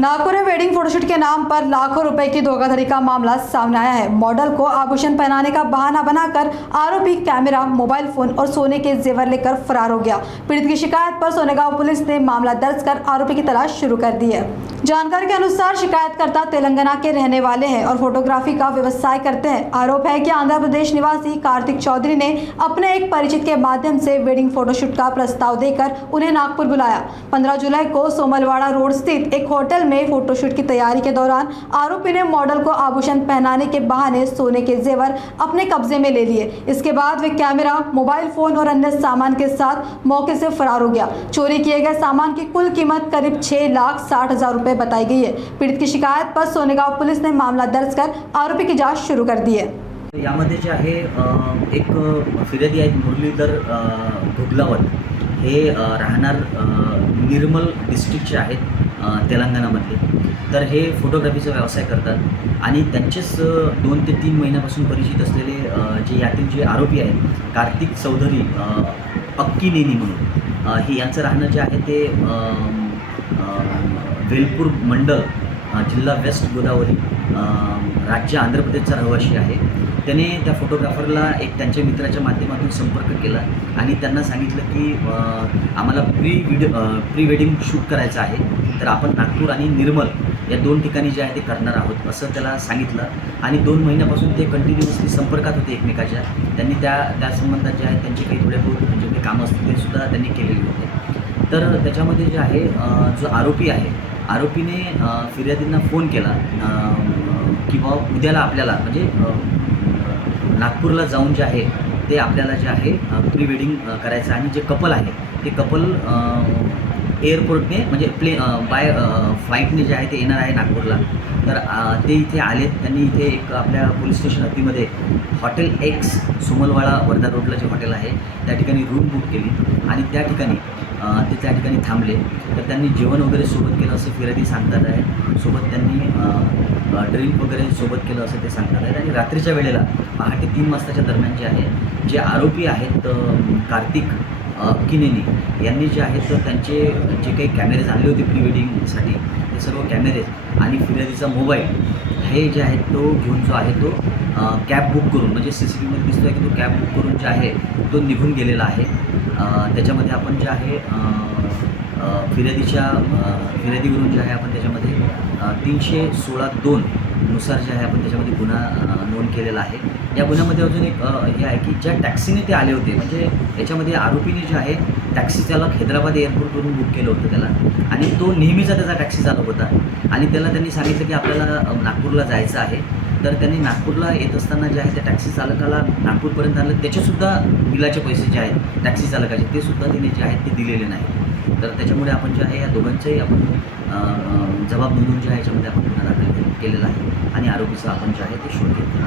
नागपुर में wedding photoshoot के नाम पर लाखों रुपए की धोखाधड़ी का मामला सामने आया है। मॉडल को आभूषण पहनाने का बहाना बनाकर आरोपी कैमरा, मोबाइल फोन और सोने के जेवर लेकर फरार हो गया। पीड़ित की शिकायत पर सोनेगांव पुलिस ने मामला दर्ज कर आरोपी की तलाश शुरू कर दी है। जानकारी के अनुसार शिकायतकर्ता तेलंगाना के रहने वाले हैं और फोटोग्राफी का व्यवसाय करते हैं। आरोप है कि आंध्र प्रदेश निवासी कार्तिक चौधरी ने अपने एक परिचित के माध्यम से वेडिंग फोटोशूट का प्रस्ताव देकर उन्हें नागपुर बुलाया। 15 जुलाई को सोमलवाड़ा रोड स्थित एक होटल में फोटोशूट की तैयारी के दौरान आरोपी ने मॉडल को आभूषण पहनाने के बहाने सोने के जेवर अपने कब्जे में ले लिए। इसके बाद वे कैमरा, मोबाइल फोन और अन्य सामान के साथ मौके से फरार हो गया। चोरी किए गए सामान की कुल कीमत करीब 6,60,000 रुपए बताई गई है। पीड़ित की शिकायत पर सोनेगांव पुलिस ने मामला दर्ज कर आरोपी की जांच शुरू कर दी है। यामध्ये जे आहे एक फिर्यादी आहेत मुरलीधर घुगलावत हे राहणार निर्मल डिस्ट्रिक्टचे आहेत तेलंगणामधले। तर हे फोटोग्राफीचा व्यवसाय करतात आणि त्यांचेच 2 ते 3 महिन्यापासून परिचित असलेले जे यातील जे आरोपी आहेत कार्तिक चौधरी अक्कीनेनी म्हणून हे यांचं राहणं जे आहे ते वेलपूर मंडल जिल्हा वेस्ट गोदावरी राज्य आंध्र प्रदेशचा रहिवासी आहे। त्याने त्या फोटोग्राफरला एक त्यांच्या मित्राच्या माध्यमातून संपर्क केला आणि त्यांना सांगितलं की आम्हाला प्री वेडिंग शूट करायचं आहे, तर आपण नागपूर आणि निर्मल या 2 ठिकाणी जे आहे ते करणार आहोत असं त्याला सांगितलं आणि 2 महिन्यापासून ते कंटिन्युअसली संपर्कात होते एकमेकाच्या। त्यांनी त्या संबंधात जे आहे त्यांचे काही थोडे बहुत जे काही कामं असतील ते सुद्धा त्यांनी केलेले होते। तर त्याच्यामध्ये जे आहे जो आरोपी आहे, आरोपीने फिर्यादींना फोन केला की बाबा उद्याला आपल्याला म्हणजे नागपूरला जाऊन जे आहे ते आपल्याला जे आहे प्री वेडिंग करायचं आणि जे कपल आहे ते कपल एअरपोर्टने म्हणजे बाय फ्लाईटने जे आहे ते येणार आहे नागपूरला। तर ते इथे आलेत। त्यांनी इथे एक आपल्या पोलीस स्टेशन हद्दीमध्ये हॉटेल एक्स सोमलवाडा वर्धा रोडला जे हॉटेल आहे त्या ठिकाणी रूम बुक केली आणि त्या ठिकाणी ते त्या ठिकाणी थांबले। तर त्यांनी जेवण वगैरे सोबत केलं असं फिर्यादी सांगतात आहे। सोबत त्यांनी ड्रिंक वगैरे सोबत केलं असं ते सांगतात आहेत आणि रात्रीच्या वेळेला पहाटे 3 वाजताच्या दरम्यान जे आहे जे आरोपी आहेत कार्तिक अक्कीनेनी यांनी जे आहेत तर त्यांचे जे काही कॅमेरेज आणले होते प्री वेडिंगसाठी ते सर्व कॅमेरेज आणि फिर्यादीचा मोबाईल हे जे आहेत तो घेऊन जो आहे तो कॅब बुक करून म्हणजे CCTVमध्ये दिसतो आहे की तो कॅब बुक करून जे आहे तो निघून गेलेला आहे। त्याच्यामध्ये आपण जे आहे फिर्यादीवरून जे आहे आपण त्याच्यामध्ये 316(2) नुसार जे आहे आपण त्याच्यामध्ये गुन्हा नोंद केलेला आहे। या गुन्ह्यामध्ये अजून एक हे आहे की ज्या टॅक्सीने ते आले होते म्हणजे याच्यामध्ये आरोपीने जे आहे टॅक्सी चालक हैदराबाद एअरपोर्टवरून बुक केलं होतं त्याला आणि तो नेहमीचा त्याचा टॅक्सी चालक होता आणि त्याला त्यांनी सांगितलं की आपल्याला नागपूरला जायचं आहे। तर त्यांनी नागपूरला येत असताना जे आहे त्या टॅक्सी चालकाला नागपूरपर्यंत आणलं, त्याचेसुद्धा बिलाचे पैसे जे आहेत टॅक्सी चालकाचे ते सुद्धा तिने जे आहेत ते दिलेले नाही। तर त्याच्यामुळे आपण जे आहे या दोघांचंही आपण जबाब नोंदवून जे आहे याच्यामध्ये आपण गुन्हा दाखल केलेला आहे आणि आरोपीचा आपण जे आहे ते शोध घेतला।